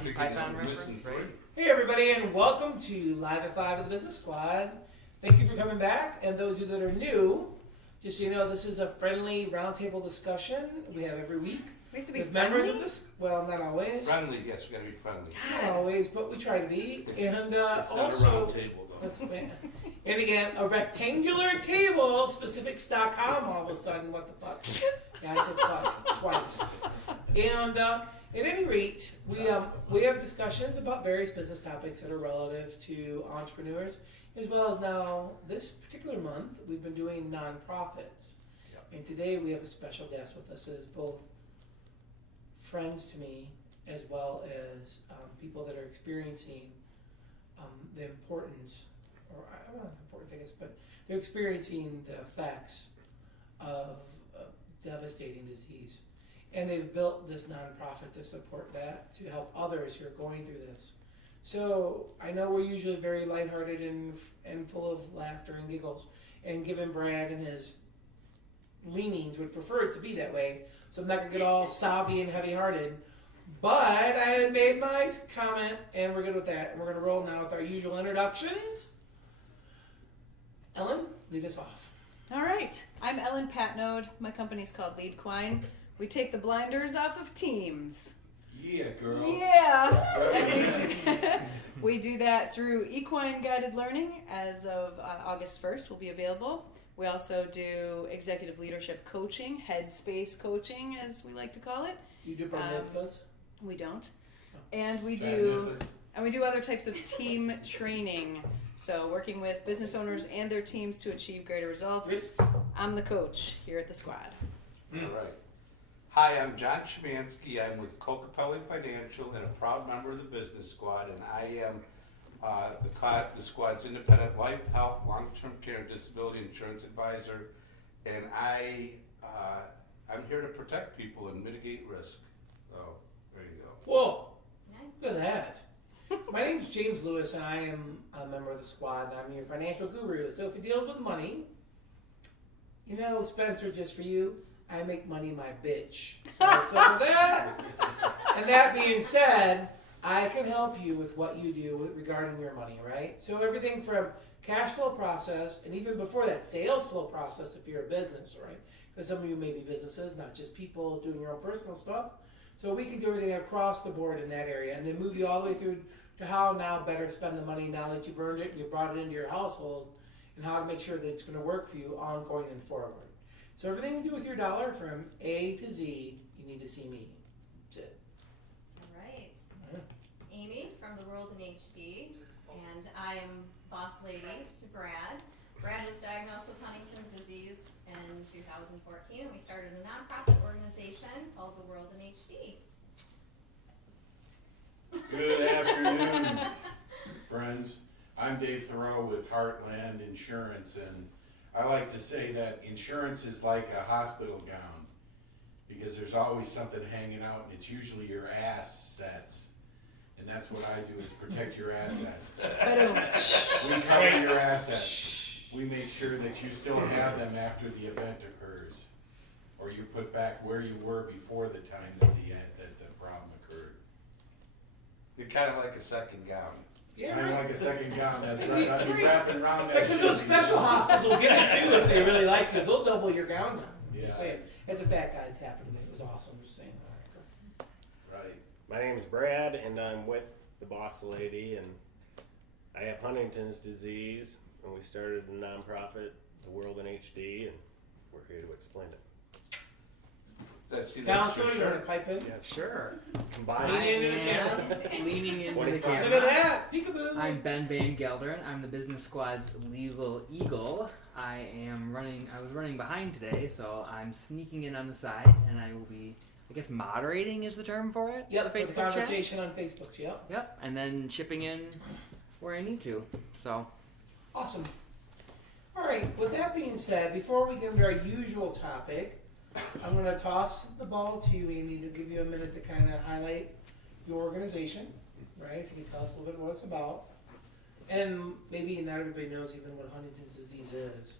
Monty Python reference, right? Hey everybody, and welcome to Live at 5 of the Business Squad. Thank you for coming back, and those of you that are new, just so you know, this is a friendly roundtable discussion we have every week. We have to be with friendly? members of this. Well, not always. Friendly, yes, we gotta be friendly. Not always, but we try to be. And It's also, not a round table, though. that's, and again, a rectangular table, specifics.com. All of a sudden, what the fuck? Yeah, I said fuck twice. And at any rate, we have discussions about various business topics that are relative to entrepreneurs, as well as now this particular month we've been doing nonprofits. Yep. And today we have a special guest with us that is both friends to me as well as people that are experiencing the importance, or I don't know importance I guess, but they're experiencing the effects of devastating disease. And they've built this nonprofit to support that, to help others who are going through this. So I know we're usually very lighthearted and full of laughter and giggles. And given Brad and his leanings would prefer it to be that way, so I'm not going to get all sobby and heavy-hearted. But I had made my comment, and we're good with that. And we're going to roll now with our usual introductions. Ellen, lead us off. All right. I'm Ellen Patnaude. My company's called Lead Quine. We take the blinders off of teams. Yeah, girl. Yeah. We do that through equine guided learning. As of August 1st, will be available. We also do executive leadership coaching, headspace coaching, as we like to call it. You do Mitzvahs? We don't. And we do other types of team training. So working with business owners and their teams to achieve greater results. I'm the coach here at the squad. All right. Hi, I'm John Schemanske. I'm with Cocapelli Financial and a proud member of the Business Squad, and I am the squad's independent life, health, long-term care, and disability insurance advisor, and I'm here to protect people and mitigate risk. So there you go. Whoa! Nice. Look at that. My name's James Lewis, and I am a member of the squad, and I'm your financial guru. So if you deal with money, you know, Spencer, just for you, I make money my bitch. So with that, and that being said, I can help you with what you do regarding your money, right? So everything from cash flow process, and even before that, sales flow process if you're a business, right? Because some of you may be businesses, not just people doing your own personal stuff. So we can do everything across the board in that area, and then move you all the way through to how now better spend the money now that you've earned it and you brought it into your household, and how to make sure that it's going to work for you ongoing and forward. So everything you do with your dollar from A to Z, you need to see me. That's it. All right. Amy from The World in HD, and I'm boss lady to Brad. Brad was diagnosed with Huntington's disease in 2014, and we started a nonprofit organization called The World in HD. Good afternoon, friends. I'm Dave Thurau with Heartland Insurance, and I like to say that insurance is like a hospital gown because there's always something hanging out, and it's usually your assets. And that's what I do, is protect your assets. We cover your assets. We make sure that you still have them after the event occurs, or you're put back where you were before the time that the problem occurred. You're kind of like a second gown. Yeah, Kind of right. like a second gown, that's right. I'd be wrapping around that. Because those shit. special hospitals will give it to you if they really like you. They'll double your gown down. Yeah. Just saying. It's a bad guy. It's happened to me. It was awesome. Just saying. Right. My name's Brad, and I'm with the boss lady, and I have Huntington's disease, and we started a nonprofit, The World in HD, and we're here to explain it. Counselor, you want to pipe in? Yeah, sure. Lean Combined. into the camera. Leaning into the 25. Look at camera. that. Peekaboo. I'm Ben VanGelderen. I'm the Business Squad's legal eagle. I was running behind today, so I'm sneaking in on the side, and I will be, I guess, moderating is the term for it. Yep, the for the Facebook chat. conversation on Facebook. Yep. Yep, and then chipping in where I need to. So Awesome. All right. With that being said, before we get into our usual topic, I'm going to toss the ball to you, Amy, to give you a minute to kind of highlight your organization, right? If you can tell us a little bit what it's about. And maybe not everybody knows even what Huntington's disease is.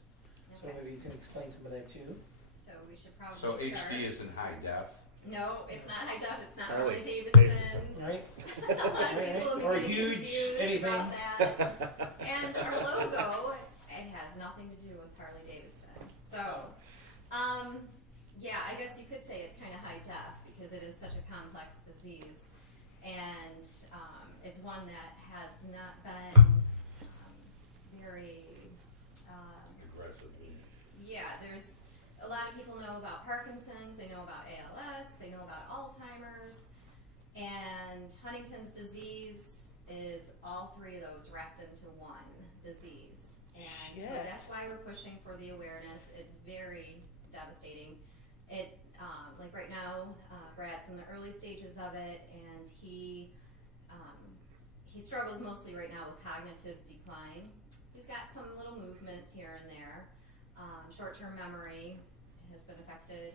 So Okay. maybe you can explain some of that too. So we should probably So start. HD is in high def. No, it's not high def. It's not Harley Harley Davidson. Davidson. Right? A lot of people have Or been getting huge confused anything. about that. And our logo, it has nothing to do with Harley Davidson. So, yeah, I guess you could say it's kind of high def because it is such a complex disease, and it's one that has not been very. Aggressively. Yeah, there's a lot of people know about Parkinson's, they know about ALS, they know about Alzheimer's, and Huntington's disease is all three of those wrapped into one disease. And so Shit. that's why we're pushing for the awareness. It's very devastating. It, like right now, Brad's in the early stages of it, and he struggles mostly right now with cognitive decline. He's got some little movements here and there. Short-term memory has been affected.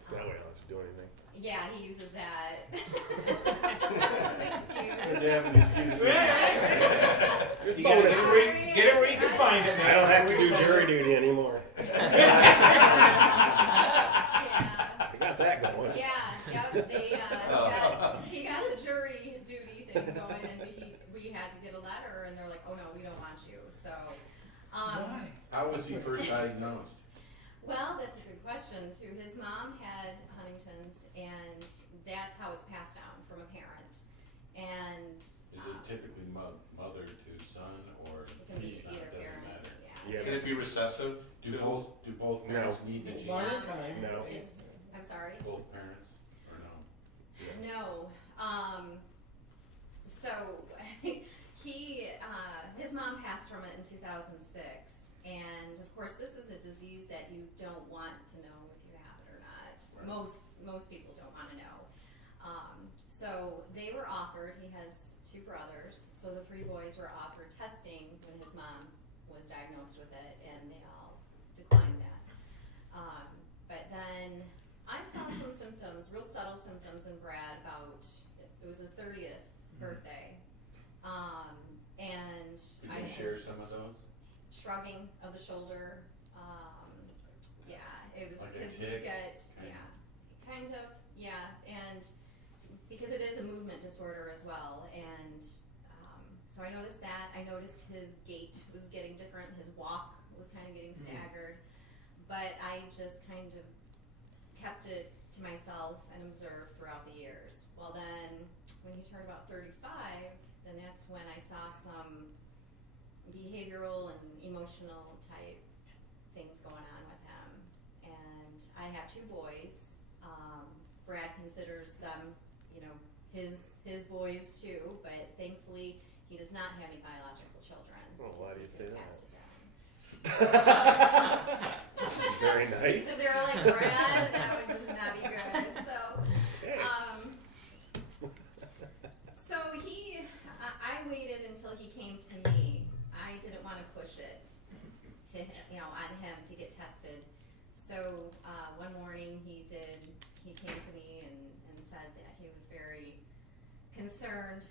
So that way I don't have to do anything. Yeah, he uses that as his excuse. Good to have an excuse. You gotta get it where you can find it, man. I don't have to do jury duty anymore. Yeah. I got that going. Yeah, yep. He got the jury duty thing going, and we had to get a letter, and they're like, "Oh no, we don't want you." So, Why? How was he first diagnosed? well, that's a good question too. His mom had Huntington's, and that's how it's passed down from a parent. And Is it typically mother to son, or it can be it's not, either doesn't parent. matter? Yeah, Can it be recessive? Do too? both parents need to It's be Long not. time. No. It's. I'm sorry. both parents, or no? No. So his mom passed from it in 2006, and of course this is a disease that you don't want to know if you have it or not. Right. Most people don't want to know. So they were offered. He has two brothers, so the three boys were offered testing when his mom was diagnosed with it, and they all declined that. But then I saw some symptoms, real subtle symptoms in Brad about, it was his 30th birthday. And Could I you share was some of those? shrugging of the shoulder. Yeah, it was Like a because you tick, get, kind yeah, kind of, yeah. And because it is a movement disorder as well. And so I noticed that. I noticed his gait was getting different. His walk was kind of getting staggered. But I just kind of kept it to myself and observed throughout the years. Well then, when he turned about 35, then that's when I saw some behavioral and emotional type things going on with him. And I have two boys. Brad considers them, you know, his boys too, but thankfully he does not have any biological children. Well, why do you say that? Passed it down. Very nice. So they were like, Brad, that would just not be good. So, Okay. so I waited until he came to me. I didn't want to push it to him, on him to get tested. So one morning he came to me and said that he was very concerned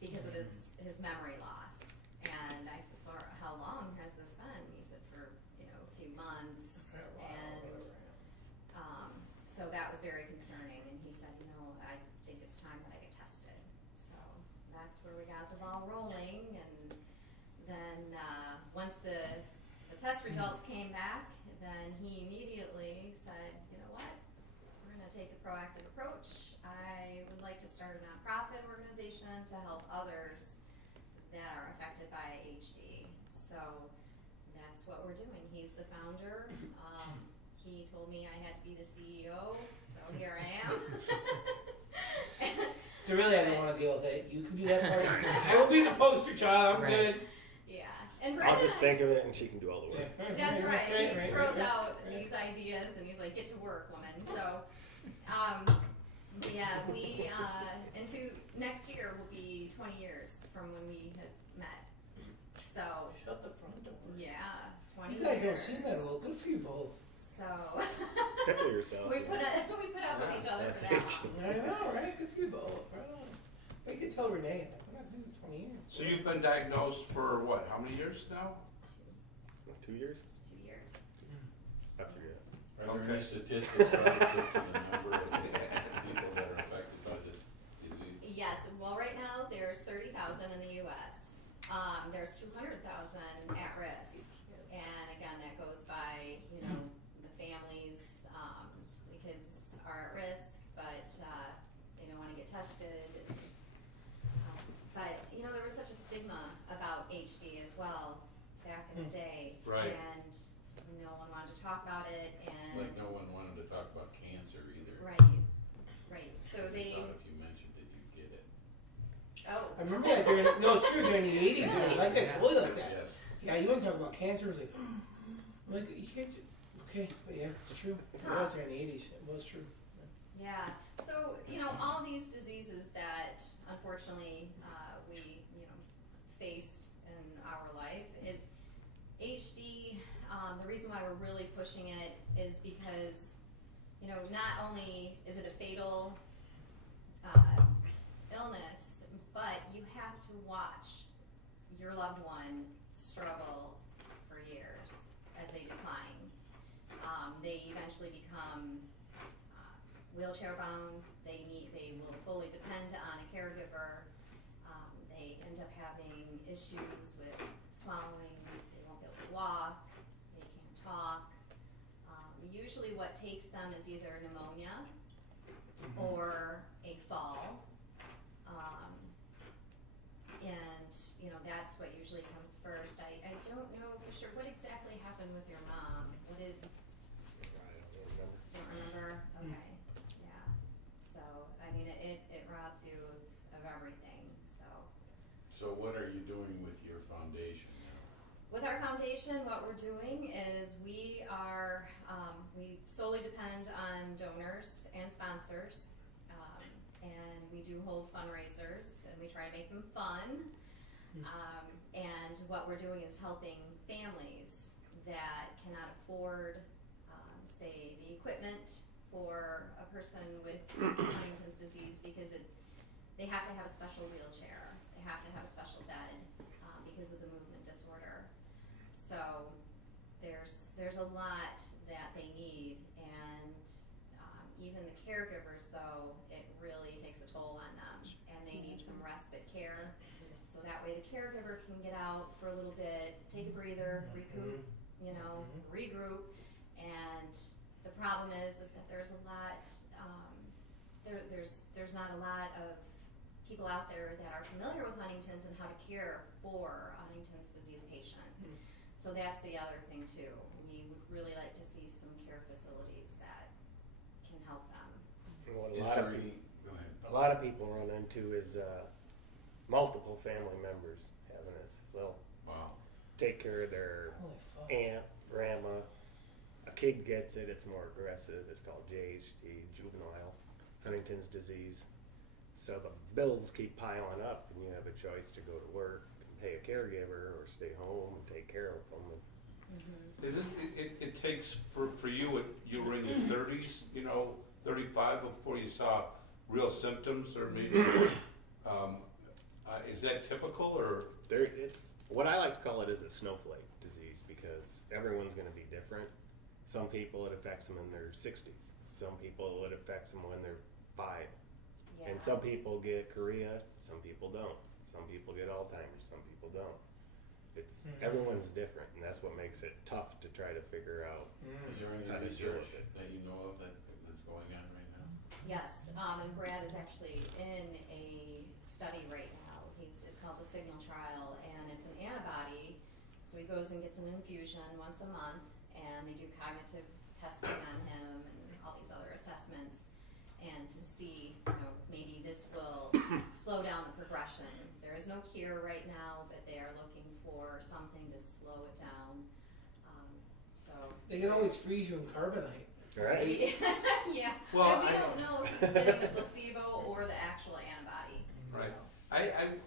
because of his memory loss. And I said, for how long has this been? He said, for a few months. And so that was very concerning. And he said, I think it's time that I get tested. So that's where we got the ball rolling. And then once the test results came back, then he immediately said, you know what? We're going to take a proactive approach. I would like to start a nonprofit organization to help others that are affected by HD. So that's what we're doing. He's the founder. He told me I had to be the CEO, so here I am. So really, I don't want to deal with it. You can do that part. I will be the poster child. I'm Right. good. Yeah, and I'll Brandon, just think of it and she can do all the work. that's right. He throws out right. these ideas and he's like, "Get to work, woman." So, yeah, we next year will be 20 years from when we had met. So, Shut the front door. yeah, 20 You guys years. don't seem that old. Good for you both. So, Pickle yourself. we put up with each other That's for that age. long. I know, right? Good for you both. Right on. Wait to tell Renee. I'm not doing 20 years. So you've been diagnosed for how many years now? 2 years? 2 years. After that. Are there Okay. any statistics relative to the number of people that are affected by this disease? Yes, well, right now, there's 30,000 in the US. There's 200,000 at risk. And again, that goes by, you know, the families, the kids are at risk, but, they don't wanna get tested. But, you know, there was such a stigma about HD as well back in the day. Right. And no one wanted to talk about it, and. Like no one wanted to talk about cancer either. Right, so I they, thought if you mentioned it, you'd get it. oh, I remember that during, no, it's true, during the 80s, it was like that, Yeah. totally like that. Yes. Yeah, you want to talk about cancer, it was like, I'm like, you can't, okay, but yeah, it's true. It was during the 80s, it was true. yeah, so, you know, all these diseases that unfortunately, we, you know, face in our life, HD, the reason why we're really pushing it is because, you know, not only is it a fatal, illness, but you have to watch your loved one struggle for years as they decline. They eventually become wheelchair bound. They will fully depend on a caregiver. They end up having issues with swallowing. They won't be able to walk. They can't talk. Usually, what takes them is either pneumonia or a fall. And, you know, that's what usually comes first. I don't know for sure what exactly happened with your mom. What did, I don't remember. don't remember? Okay, yeah. So, I mean, it robs you of everything, so. So what are you doing with your foundation now? With our foundation, what we're doing is we are, we solely depend on donors and sponsors. And we do hold fundraisers, and we try to make them fun. And what we're doing is helping families that cannot afford, say, the equipment for a person with Huntington's disease, because they have to have a special wheelchair, they have to have a special bed because of the movement disorder. So there's a lot that they need, and even the caregivers, though, it really takes a toll on them, and they need some respite care, so that way the caregiver can get out for a little bit, take a breather, recoup, you know, regroup. And the problem is that there's a lot, there's not a lot of people out there that are familiar with Huntington's and how to care for a Huntington's disease patient. So that's the other thing too. We would really like to see some care facilities that can help them. What Is a lot of there people, Go ahead. a lot of people run into is multiple family members having it. They'll Wow. take care of their Holy fuck. aunt, grandma. A kid gets it, it's more aggressive. It's called JHD, juvenile Huntington's disease. So the bills keep piling up, and you have a choice to go to work and pay a caregiver, or stay home and take care of them. It takes, for you, you were in your 30s, you know, 35 before you saw real symptoms, or maybe, is that typical, or? It's what I like to call it is a snowflake disease, because everyone's going to be different. Some people it affects them in their 60s. Some people it affects them when they're 5. Yeah. And some people get chorea, some people don't. Some people get Alzheimer's, some people don't. It's everyone's different, and that's what makes it tough to try to figure out. Is there any How to deal research with it. that you know of that's going on right now? Yes, and Brad is actually in a study right now. It's called the Signal Trial, and it's an antibody. So he goes and gets an infusion once a month, and they do cognitive testing on him and all these other assessments, and to see, you know, maybe this will slow down the progression. There is no cure right now, but they are looking for something to slow it down. So They can always freeze you in carbonite. All right. yeah, Well, and we don't know if he's getting the placebo or the actual antibody. Right. So.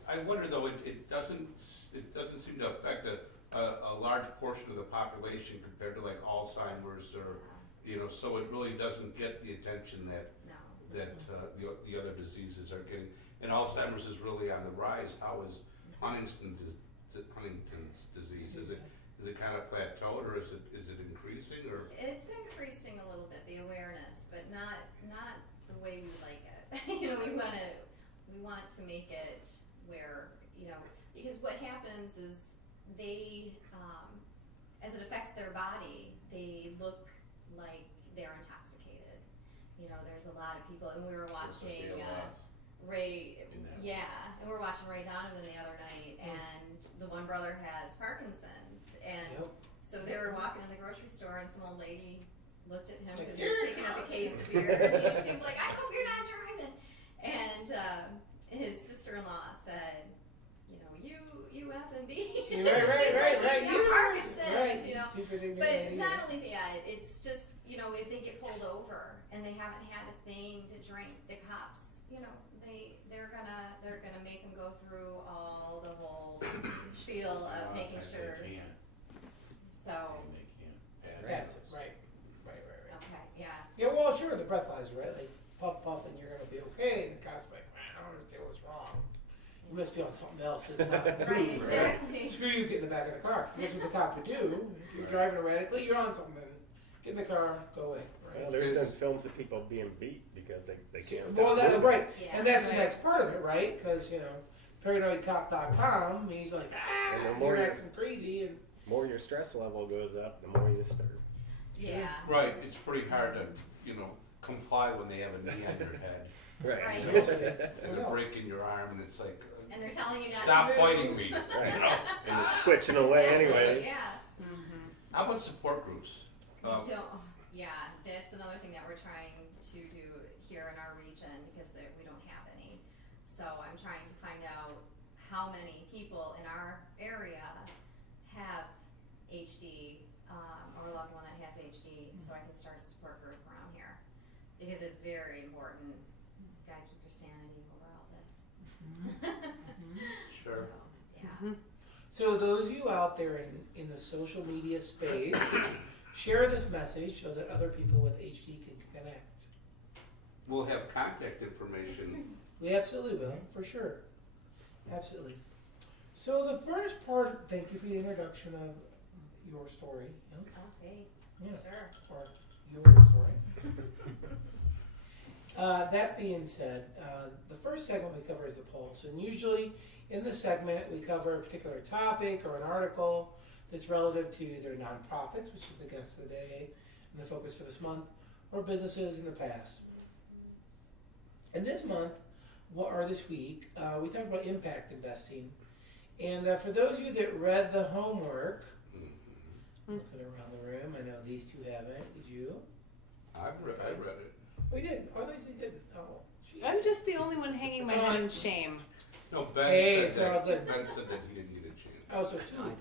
I wonder though, it doesn't seem to affect a large portion of the population compared to like Alzheimer's, or, you know, so it really doesn't get the attention that No. the other diseases are getting. And Alzheimer's is really on the rise. How is Huntington's disease? is it kind of plateaued, or is it increasing, or? It's increasing a little bit, the awareness, but not the way we like it. You know, we want to make it where, you know, because what happens is they, as it affects their body, they look like they're intoxicated. You know, there's a lot of people, and we were watching Ray, and we're watching Ray Donovan the other night, and the one brother has Parkinson's, and so they were walking in the grocery store, and some old lady looked at him because he was picking up a case of beer, and she's like, "I hope you're not driving." And his sister-in-law said, "You know, you F and B." Right. You have Parkinson's, Right. you know. But not only that, it's just, you know, if they get pulled over and they haven't had a thing to drink, the cops, you know, they're gonna make them go through all the whole spiel of making sure. They can't. So. And they can't pass it. Right. Okay. Yeah. Yeah, well, sure, the breathalyzer, right? Like, puff, and you're gonna be okay. And the cop's like, man, I don't understand what's wrong. You must be on something else. It's not Right. Exactly. Screw you, get in the back of the car. That's what the cop would do. If you're driving erratically, you're on something. Get in the car, go away. Right? Well, there's been films of people being beat because they can't stop. Well, moving. right. Yeah, And that's right. the next part of it, right? Because, you know, paranoidcop.com, he's like, And the you're more acting crazy. And more your stress level goes up, the more you disturb. Yeah. Right, it's pretty hard to, you know, comply when they have a knee on your head. Right. You know, and they're breaking your arm, and it's like, And they're telling you not stop to move. fighting me. Right. You know? And it's twitching away Exactly, anyways. Yeah. How about support groups? Yeah, that's another thing that we're trying to do here in our region because we don't have any. So I'm trying to find out how many people in our area have HD or a loved one that has HD, so I can start a support group around here because it's very important. You gotta keep your sanity over all this. Sure. So, yeah. so those of you out there in the social media space, share this message so that other people with HD can connect. We'll have contact information. We absolutely will, for sure. Absolutely. So the first part, thank you for the introduction of your story. Okay. Yeah. Sure. Or your story. That being said, the first segment we cover is the pulse. And usually in this segment we cover a particular topic or an article that's relative to either nonprofits, which is the guest of the day and the focus for this month, or businesses in the past. And this month, or this week, we talked about impact investing. And for those of you that read the homework, looking around the room, I know these two haven't. Did you? I read it. We did. Oh, they didn't. Oh, geez. I'm just the only one hanging my head in shame. No, Ben Hey, said it's all that. good. Ben said that he didn't get a chance. Oh, so two.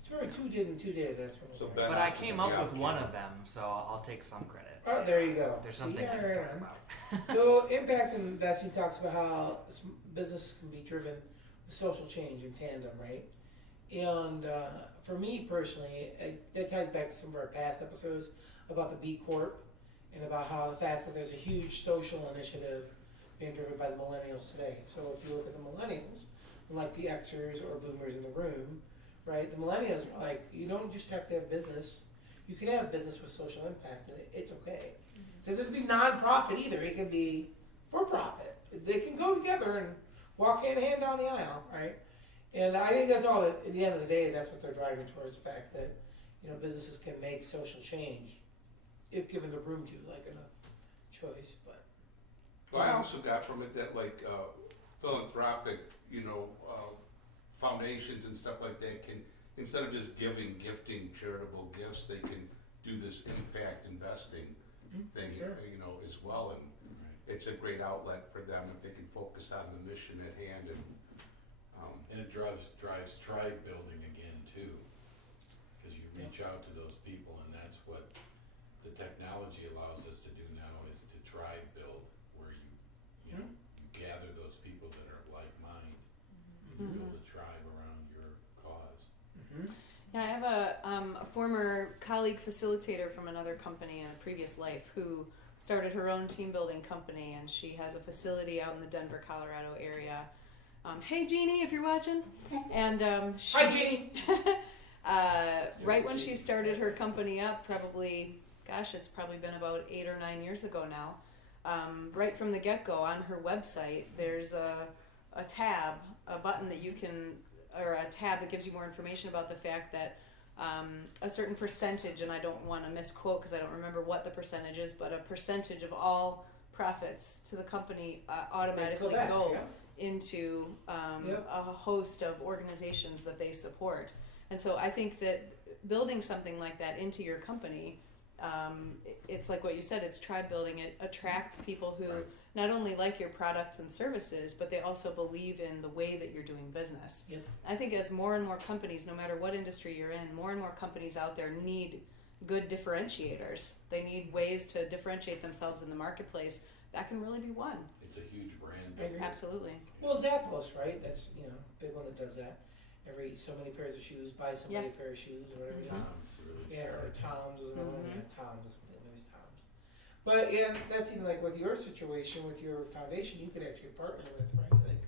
It's remember two did and two did. That's what So I'm Ben- But I came up with one of them, so I'll take some credit. Oh, there you go. There's See, something I yeah, can right talk on. about. So impact investing talks about how business can be driven with social change in tandem, right? And for me personally, that ties back to some of our past episodes about the B Corp and about how the fact that there's a huge social initiative being driven by the millennials today. So if you look at the millennials, like the Xers or boomers in the room, right? The millennials are like, you don't just have to have business. You can have business with social impact, and it's okay. It doesn't have to be non-profit either. It can be for-profit. They can go together and walk hand in hand down the aisle, right? And I think that's all. At the end of the day, that's what they're driving towards, the fact that, you know, businesses can make social change if given the room to, like enough choice. But Well, I also got from it that like philanthropic, you know, foundations and stuff like that can, instead of just gifting charitable gifts, they can do this impact investing thing, sure. you know, as well. And it's a great outlet for them if they can focus on the mission at hand. And it drives tribe building again too, because you reach out to those people, and that's what the technology allows us to do now, is to tribe build, where you know, you gather those people that are of like mind, and build a tribe around your cause. Yeah, I have a former colleague facilitator from another company in a previous life who started her own team building company, and she has a facility out in the Denver, Colorado area. Hey Jeannie, if you're watching. And Hi Jeannie. Right when she started her company up, it's probably been about 8 or 9 years ago now. Right from the get-go on her website, there's a tab, a button that you can, or a tab that gives you more information about the fact that a certain percentage, and I don't want to misquote because I don't remember what the percentage is, but a percentage of all profits to the company automatically go into a host of organizations that they support. And so I think that building something like that into your company, it's like what you said, it's tribe building. It attracts people who not only like your products and services, but they also believe in the way that you're doing business. Yep. I think as more and more companies, no matter what industry you're in, more and more companies out there need good differentiators. They need ways to differentiate themselves in the marketplace. That can really be one. It's a huge brand. I agree. Absolutely. Well, Zappos, right? That's, big one that does that. Every so many pairs of shoes, buy somebody a pair of shoes or whatever it is. Tom's really Yeah, or Tom's was another one. Mhm. Yeah, Tom's. Maybe it's Tom's. But yeah, that's even like with your situation, with your foundation, you could actually partner with, right? Like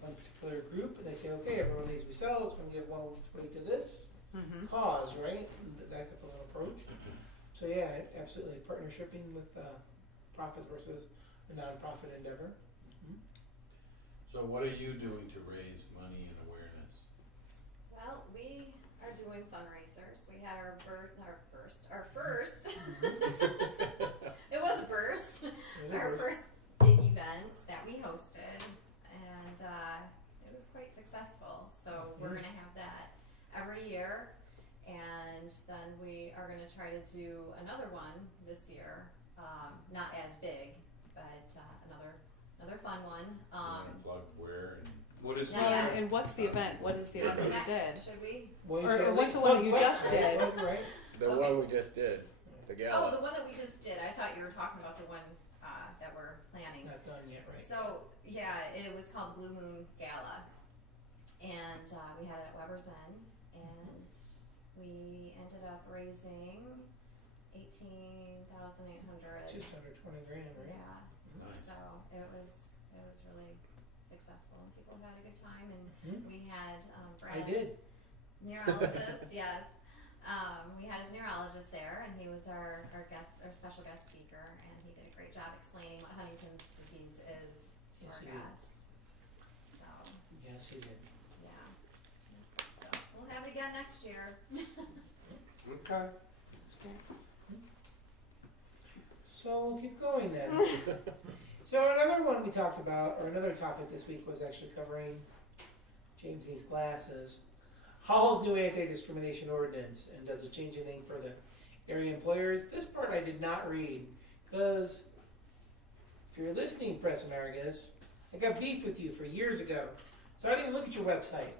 one particular group, and they say, okay, everyone needs to be sold. It's going to give one way to this Mm-hmm. cause, right? That type of an approach. So yeah, absolutely, partnershiping with profits versus a nonprofit endeavor. So what are you doing to raise money and awareness? Well, we are doing fundraisers. We had our first. It was a burst. Our first big event that we hosted, and it was quite successful. So we're gonna have that every year, and then we are gonna try to do another one this year. Not as big, but another fun one. You want to plug where and What is Yeah. And what's the event? What is the event that you did? Should we? Well, you Or should at what's least the one plug you West just Side, did? Right? The Okay. one we just did, the Oh, gala. the one that we just did. I thought you were talking about the one that we're planning. Not done yet, right? So yeah, it was called Blue Moon Gala, and we had it at Weber's Inn, and we ended up raising $18,800. Just under 20 grand, right? Yeah, Nice. so it was really successful, and people had a good time, and Mhm. we had I Brad's did. neurologist. Yes. We had his neurologist there, and he was our special guest speaker, and he did a great job explaining what Huntington's disease is to Yes, our he did. guests. So, Yes, you did. yeah. So, we'll have it again next year. Okay. That's great. So we'll keep going then. So another one we talked about, or another topic this week, was actually covering James's glasses. Hall's new anti-discrimination ordinance, and does it change anything for the area employers? This part I did not read, because if you're listening, Press Americus, I got beef with you for years ago, so I didn't even look at your website.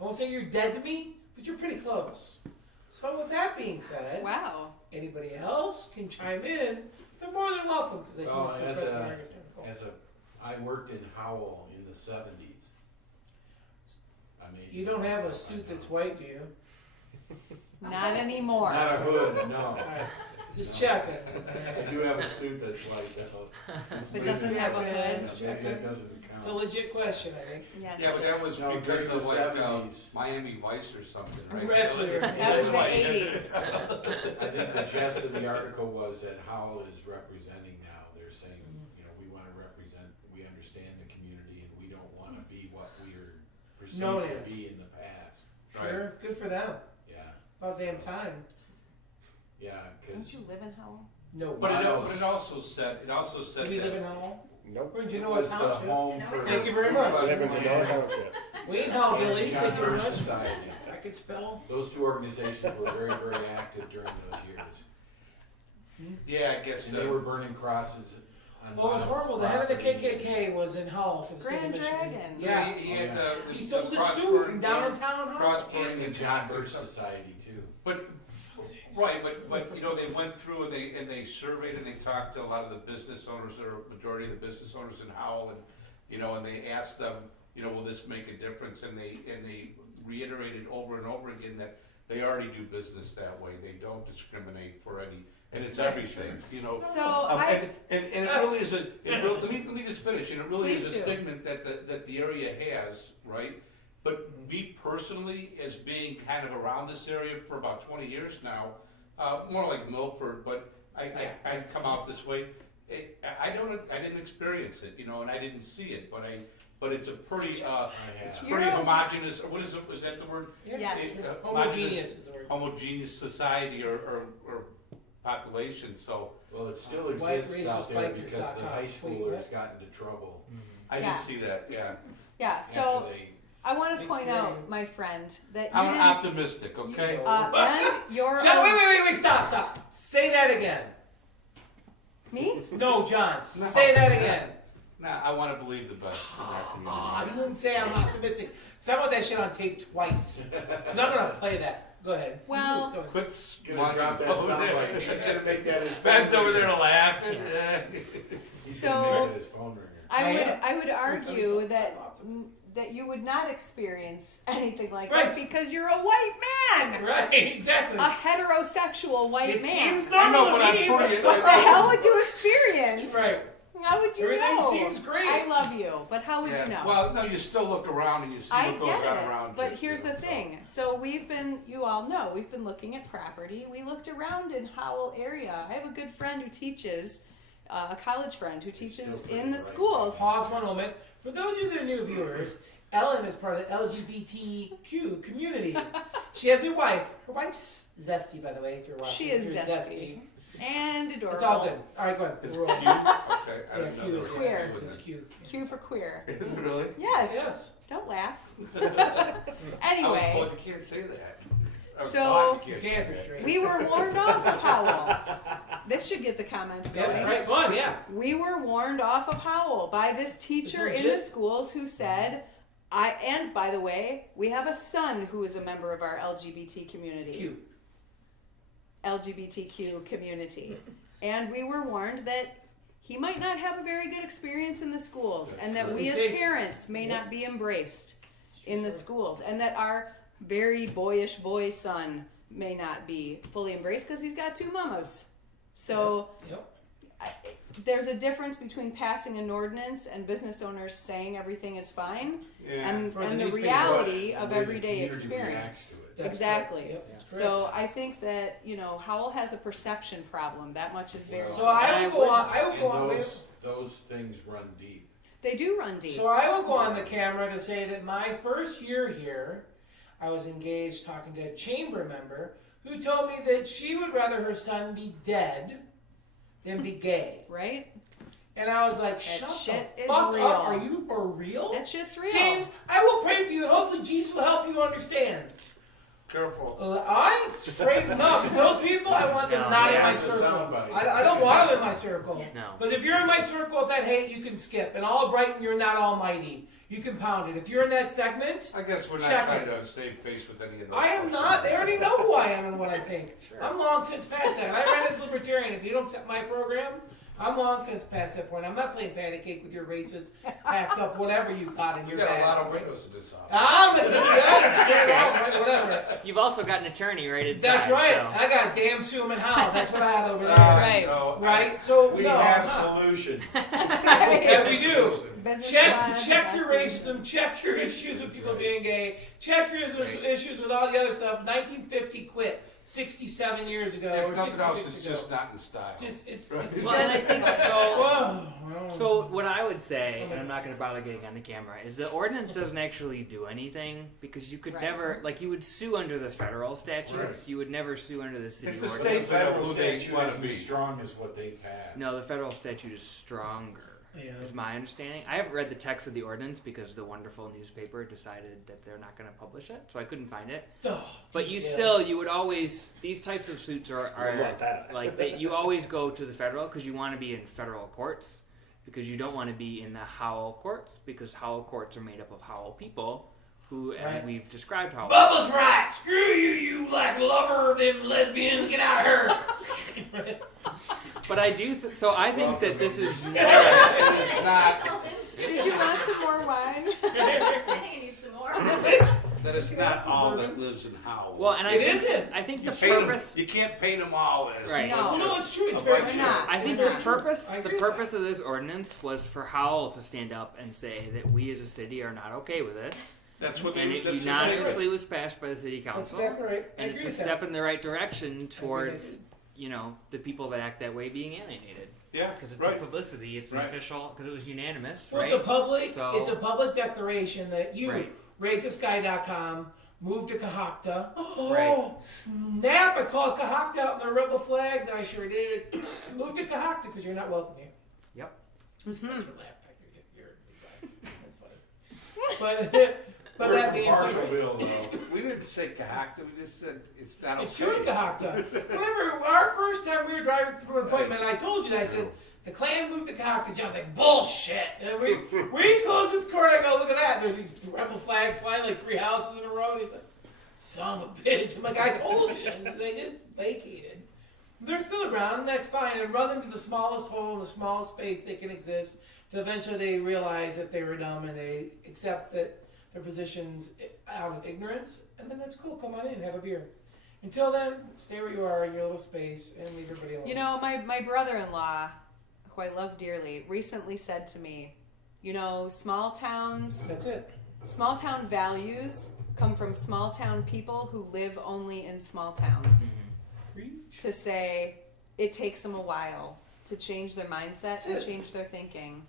I won't say you're dead to me, but you're pretty close. So with that being said, Wow. anybody else can chime in. They're more than welcome, because I see Well, this as Press a- Americus article. I worked in Howell in the 70s. I made You don't have a myself, I suit know. that's white, do you? Not anymore. Not a hood, no. Alright, just No. checking. I do have a suit that's white though. It's It doesn't maybe- have a Yeah, hood. just Maybe checking. that doesn't It's a count. legit question, I think. Yes. Yeah, but that was No, because during of the like 70s. Miami Vice or something, right? Absolutely. That was the White. 80s. I think the gist of the article was that Howell is representing now. They're saying, we want to represent, we understand the community and we don't want to be what we are perceived Known to as. be in the past. Sure, good for them. Yeah, About damn time. yeah, Don't because you live in Howell? No. But Miles. it also said Do we live in that Howell? Nope. Or do you it know what was the township? home Genoa for. Thank you very much. I live in Denona Township. We ain't Howell And Billies, the thank you very Converse much. Society. I could spell. Those two organizations were very, very active during those years. yeah, I guess And they were burning crosses on Well, it was Miles' horrible. The head of the property. KKK was in Howell for the state of Grand Michigan. Dragon. Yeah. he had the He sold the his suit in cross-burning- downtown Howell. cross-burning And the and John Birch Birch Society too. But right, but they went through and they surveyed and they talked to a lot of the business owners, or majority of the business owners in Howell, and and they asked them, will this make a difference? And they reiterated over and over again that they already do business that way. They don't discriminate for any, and it's everything, So Um, I. and it really is let me just finish. And it really is Please a do. stigma that the area has, right? But me personally, as being kind of around this area for about 20 years now, more like Milford, but I come out this way. I didn't experience it, you know, and I didn't see it, but it's a pretty, it's pretty homogeneous. Or what is it? Was that the word? Yes. Homogeneous is the word. Homogeneous society or population. So Well, it still White exists out there racist because the bikers.com. high Wait, schoolers what? got into trouble I Yeah. did see that. Yeah, Yeah, so after they. I want to It's point very- out, my friend, that you I'm didn't, optimistic. Okay. and your John, wait, stop. Say that again. me? No, John, No. say that again. Nah, I want to believe the best in that community. Ah, you wouldn't say I'm optimistic. Because I want that shit on tape twice. Because I'm going to play that. Go ahead. Well- Go ahead. Quit Gonna drop that over sound there. bite. He's gonna make that his Ben's phone over there ringer. laughing. He's So- gonna make that his phone ringer. I would argue that you would not experience anything like Right. that because you're a white man, Right, exactly. a heterosexual white It man. seems I know, normal but to I'm me, pretty- What the hell would you experience? Right. How would you Everything know? seems great. I love you, but how would Yeah. you know? Well, no, you still look around and you see I what goes get on it, around but you. here's you the know, so. thing. So you all know, we've been looking at property. We looked around in Howell area. I have a good friend who teaches, a college friend who teaches still pretty in the bright. schools. Pause one moment. For those of you that are new viewers, Ellen is part of the LGBTQ community. She has a wife. Her wife's zesty, by the way, if you're watching. She is You're zesty and adorable. It's all good. All right, go ahead. Is We're it all- cute? Okay, I Yeah, didn't know Q there is was Queer. a It's with cute. Q for queer. it. Is it really? Yes. Yes. Don't laugh. I was Anyway, told you can't say that. I was So- taught you Your can't hands say are that. straight. we were warned off of Howell. This should get the comments going. Yeah, right, go on, yeah. We were warned off of Howell by this teacher It's in the legit. schools who said, and by the way, we have a son who is a member of our LGBT community. Cute. LGBTQ community. And we were warned that he might not have a very good experience in the schools That's and that true. we Be as safe. parents may Yep. not be embraced in the schools and that our very boyish boy son may not be fully embraced because he's got two mamas. So Yep. there's a difference between passing an ordinance and business owners saying everything is fine Yeah. and For the the newspaper. reality The of way the everyday community experience. reacts to it. That's Exactly. correct. Yep, that's So correct. I think that, Howell has a perception problem. That much is very So I will go on. I will And go on. those things run deep. They do run deep. So I will go on the camera to say that my first year here, I was engaged talking to a chamber member who told me that she would rather her son be dead than be gay. Right? And I was like, That shut shit the is fuck real. up. Are you for real? That shit's real. James, I will pray for you and hopefully Jesus will help you understand. Careful. I straighten up because those people, I want them No, not in yeah, my it's a circle. soundbite. I don't want them in my circle. No. Because if you're in my circle with that hate, you can skip. And all Brighton, you're not almighty. You can pound it. If you're in that segment, I guess we're not Check trying it. to save face with any of those. I am not. They already know who I am and what I think. Sure. I'm long since past that. I ran as libertarian. If you don't accept my program, I'm long since past that point. I'm not playing patty cake with your racist, packed up whatever you got in We your got bag. a lot of windows to this office. I'm the right, whatever. You've also got an attorney right inside. That's right. So. I got damn Sue and How. That's what I had over there. right. Right? So, We no, have I'm not. solutions. Yeah, we do. Business Check wise, your that's racism, check your issues with people being gay, check your issues with all the other stuff. 1950 quit 67 years ago or If nothing else, 66 it's ago. just not in style. It's Right. just Well, and I think so. whoa. So what I would say, and I'm not going to bother getting on the camera, is the ordinance doesn't actually do anything because you could Right. never, like, you would sue under the federal statutes. Right. You would never sue under the city It's a ordinance. state The federal who they statute wanna isn't be. as strong as what they passed. No, the federal statute is stronger. Yeah. Is my understanding. I haven't read the text of the ordinance because the wonderful newspaper decided that they're not going to publish it, so I couldn't find it. Oh, But you details. would always, these types of suits are want that. like you always go to the federal because you want to be in federal courts because you don't want to be in the Howell courts because Howell courts are made up of Howell people who, Right. and we've described Howell. Bubba's right. Screw you, you like lover of them lesbians. Get out of here. But I do, so I think that this is It's not. Did you want some more wine? I think I need some more. That is not all that lives in Howell. well, and I It think, isn't. I think the You paint 'em- purpose. You can't paint them all as. Right. No. No, it's true. It's very We're true. not. I think We're the not. purpose, I the agree with purpose of this ordinance was for Howell to stand up and say that we as a city are not okay with this, That's what And they. it That's unanimously was passed by the city That's council. exactly right. I And agree it's a with that. step in the right direction towards, agree. you know, the people that act that way being alienated. Yeah, Because it's right. a publicity, it's an Right. official, because it was unanimous, Well, right? So- it's a public declaration that you, Right. RaiseTheSky.com, moved to Kahakta. Right. Snap! I called Kahakta out in the rebel flags. I sure did. Moved to Kahakta because you're not welcome here. Yep. That's your laugh back there. That's funny. But We're that from being said, Marshallville, though. We didn't say Kahakta, we just said it's not it's okay. true in Kahakta. Whenever our first time we were driving from an appointment, I told you that. I said, the Klan moved to Kahakta. John's like, bullshit. And we close this court. I go, look at that. There's these rebel flags flying like 3 houses in a row. And he's like, son of a bitch. I'm like, I told you. And they just vacated. They're still around, and that's fine. And run them to the smallest hole in the smallest space they can exist. Till eventually they realize that they were dumb and they accept that their positions out of ignorance. And then that's cool. Come on in, have a beer. Until then, stay where you are in your little space and leave everybody alone. You know, my brother-in-law, who I love dearly, recently said to me, you know, small town values come from small town people who live only in small towns. To say it takes them a while to change their mindset and change their thinking.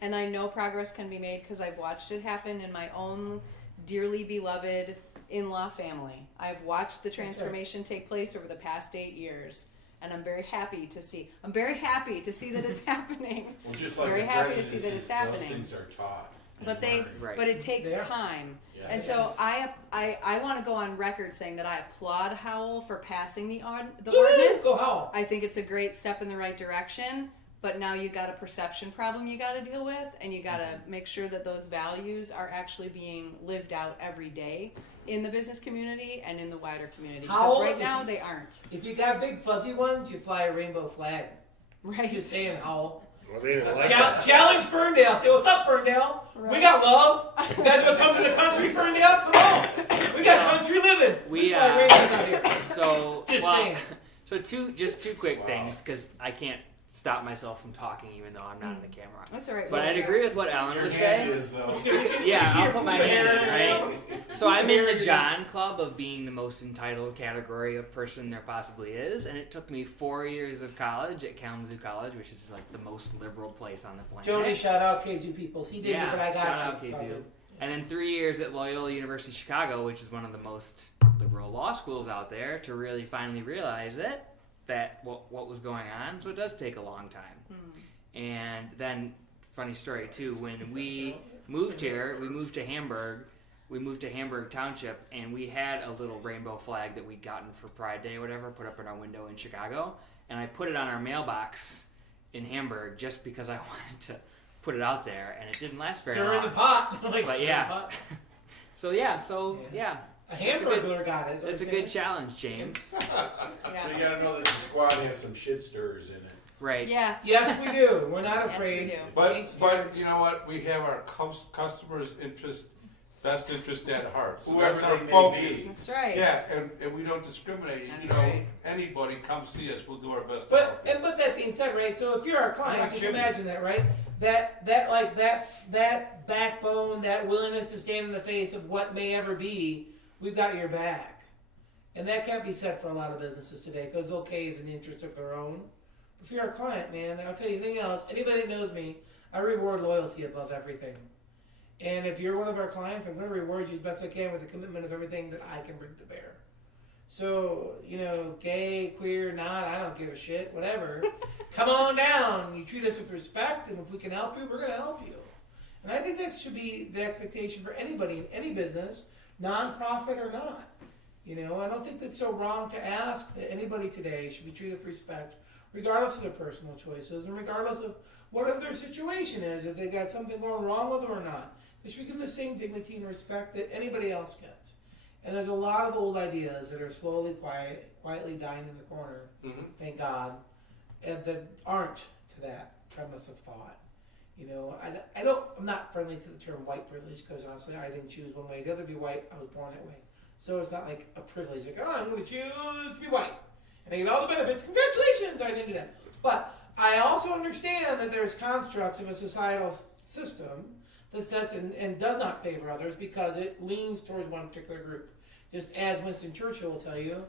And I know progress can be made because I've watched it happen in my own dearly beloved in-law family. I've watched the transformation take place over the past 8 years. And I'm very happy to see that it's happening. Well, just like Very the happy to see that prejudices, it's happening. Those things are taught. But Right. it takes They are. time. Yeah. And so I want to go on record saying that I applaud Howell for passing the ordinance. Go Howell. I think it's a great step in the right direction, but now you got a perception problem you got to deal with, and you got to make sure that those values are actually being lived out every day in the business community and in the wider community. Because Howell, right now they aren't. If you got big fuzzy ones, you fly a rainbow flag. Right. Just saying, Howell. Well, they didn't like that. Challenge Ferndale. Say, what's up, Ferndale? Right. We got love. You guys want to come to the country, Ferndale? Come on. We got country living. We, fly rainbows out here. So, Just well, saying. so two quick things, because I can't stop myself from talking even though I'm not on the camera. That's all right. But I'd agree with what Ellen Your would hand say. is, though. Yeah, Here, I'll put my put hand your in, hand right? So I'm in the John Club of being the most entitled category of person there possibly is, and it took me 4 years of college at Kalamazoo College, which is like the most liberal place on the planet. Jodi, shout out KZU peoples. He did it, but I got shout you. out KZU. And then 3 years at Loyola University Chicago, which is one of the most liberal law schools out there, to really finally realize that what was going on. So it does take a long time. And then, funny story too, when we moved here, we moved to Hamburg Township, and we had a little rainbow flag that we'd gotten for Pride Day or whatever, put up in our window in Chicago, and I put it on our mailbox in Hamburg just because I wanted to put it out there, and it didn't last very Stir in long. the pot. Like But stir yeah. in the pot. So yeah, A hamburger got it. that's a good challenge, James. So you gotta know that the squad has some shit stirrers in it. Right. Yeah. Yes, we do. We're not Yes, afraid. we do. But you know what? We have our customers' best interest at heart. So Whoever that's our they may focus. be. That's right. Yeah, and we don't discriminate. That's you know, right. anybody come see us, we'll do our best. to But help you. but that being said, right? So if you're our client, not just kidding. imagine that, right? That backbone, that willingness to stand in the face of what may ever be, we've got your back, and that can't be said for a lot of businesses today because they'll cave in the interest of their own. If you're our client, man, I'll tell you anything else. Anybody that knows me, I reward loyalty above everything. And if you're one of our clients, I'm going to reward you as best I can with the commitment of everything that I can bring to bear. So, you know, gay, queer, not, I don't give a shit, whatever. Come on down. You treat us with respect, and if we can help you, we're going to help you. And I think that should be the expectation for anybody in any business, nonprofit or not. You know, I don't think that's so wrong to ask that anybody today should be treated with respect, regardless of their personal choices and regardless of whatever their situation is, if they got something going wrong with them or not. They should be given the same dignity and respect that anybody else gets. And there's a lot of old ideas that are slowly, quietly dying in the corner, thank God, and that aren't to that premise of thought. You know, I'm not friendly to the term white privilege because honestly, I didn't choose one way or the other to be white. I was born that way. So it's not like a privilege, like, oh, I'm going to choose to be white. And I get all the benefits. Congratulations! I didn't do that. But I also understand that there's constructs of a societal system this sets and does not favor others because it leans towards one particular group. Just as Winston Churchill will tell you,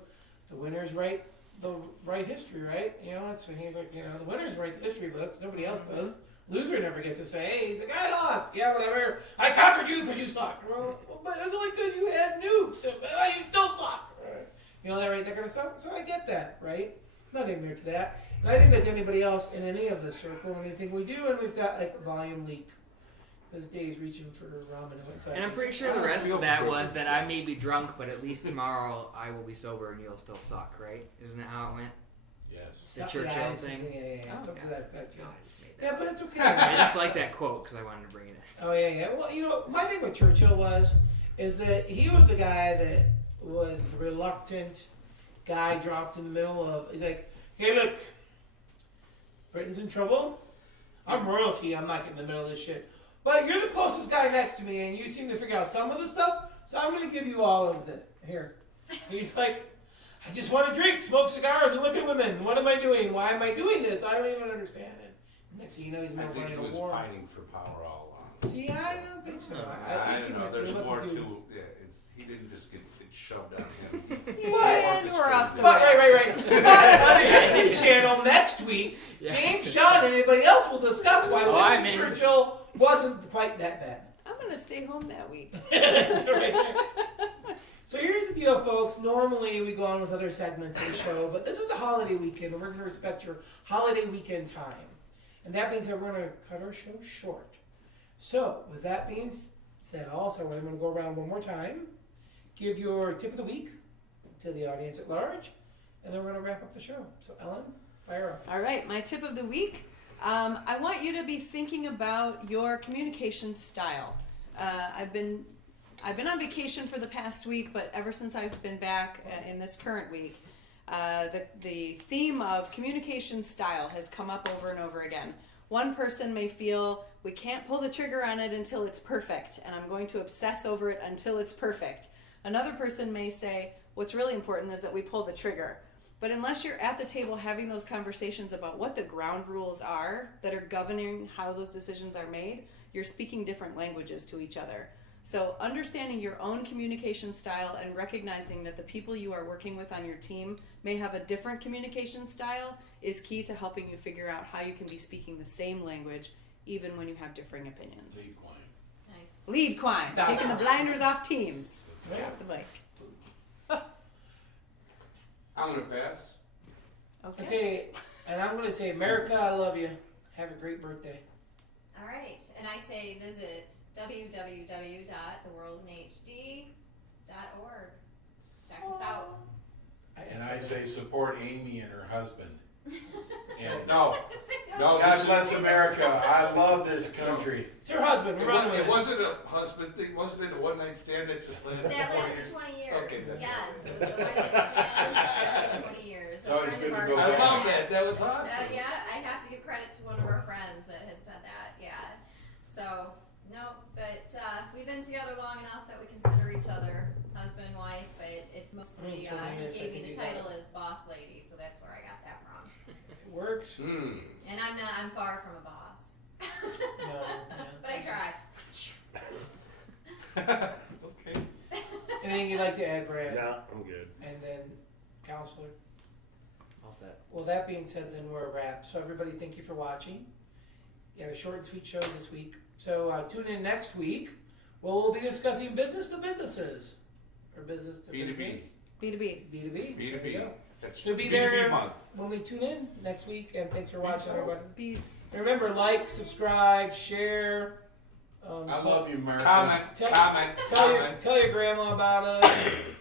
the winners write the right history, right? You know, that's when he's like, you know, the winners write the history books. Nobody else does. Loser never gets to say, hey, he's like, I lost. Yeah, whatever. I conquered you because you sucked. Well, but it was only because you had nukes. And, you still suck. Right? You know that, right? That kind of stuff. So I get that, right? Not ignorant to that. And I think that's anybody else in any of this circle and anything we do. And we've got like a volume leak. Because Dave's reaching for ramen inside. And I'm pretty sure the rest of that was that I may be drunk, but at least tomorrow I will be sober and you'll still suck, right? Isn't that how it went? Yes. The Churchill thing? Yeah. Oh, Something to that effect, yeah. No, I just made that Yeah, up. but it's okay. I just like that quote because I wanted to bring it in. Oh, yeah. Well, you know, my thing with Churchill is that he was a guy that was the reluctant guy dropped in the middle of, he's like, hey, look, Britain's in trouble. I'm royalty. I'm not getting in the middle of this shit. But you're the closest guy next to me, and you seem to figure out some of the stuff, so I'm going to give you all of it. Here. He's like, I just want to drink, smoke cigars, and look at women. What am I doing? Why am I doing this? I don't even understand it. Next thing you know, he's I think running he a was war. pining for power all along. See, I don't think so. I he seemed don't know. like There's reluctant more to- to. Yeah, he didn't just get shoved on him. And we're off the But, right. rails. But on the History Channel next week, Yeah. James, John, and anybody else will discuss why I Winston mean- Churchill wasn't quite that bad. I'm gonna stay home that week. Right there. So here's the deal, folks. Normally we go on with other segments of the show, but this is a holiday weekend, and we're going to respect your holiday weekend time. And that means that we're going to cut our show short. So, with that being said, also, we're going to go around one more time, give your tip of the week to the audience at large, and then we're going to wrap up the show. So, Ellen, fire up. All right, my tip of the week. I want you to be thinking about your communication style. I've been on vacation for the past week, but ever since I've been back in this current week, the theme of communication style has come up over and over again. One person may feel we can't pull the trigger on it until it's perfect, and I'm going to obsess over it until it's perfect. Another person may say what's really important is that we pull the trigger. But unless you're at the table having those conversations about what the ground rules are that are governing how those decisions are made, you're speaking different languages to each other. So understanding your own communication style and recognizing that the people you are working with on your team may have a different communication style is key to helping you figure out how you can be speaking the same language even when you have differing opinions. Lead quine. Nice. Lead Quine, taking the blinders off teams. Drop the mic. I'm going to pass. Okay, and I'm going to say, America, I love you. Have a great birthday. All right, and I say visit www.theworldinhd.org. Check us out. And I say support Amy and her husband. And No. God bless America. I love this country. It's your husband. We're running with It it. wasn't a husband thing. Wasn't it a one-night stand that just lasted? That 20 lasted years? 20 years. Okay, that's Yes, it was a one-night stand. Lasted 20 years. It's always good to go I back. love that. That was awesome. Yeah, I have to give credit to one of our friends that had said that. Yeah. So, no, but we've been together long enough that we consider each other husband, wife, but it's mostly, 20 years, he I gave me think the you got title as boss lady, so that's where I got that from. It works. And I'm far from a boss. No, But I try. Okay. Anything you'd like to add, Brad? No, I'm good. And then, Counselor? All set. Well, that being said, then we're a wrap. So everybody, thank you for watching. You had a short and sweet show this week. So tune in next week. Where we'll be discussing business to businesses. Or business to B2B. business. B2B. B2B. There you B2B. go. That's So be B2B there month. when we tune in next week. And thanks for watching, everybody. Peace. And remember, like, subscribe, share. I love you, America. Comment. Tell- Comment. Tell Comment. your grandma about us.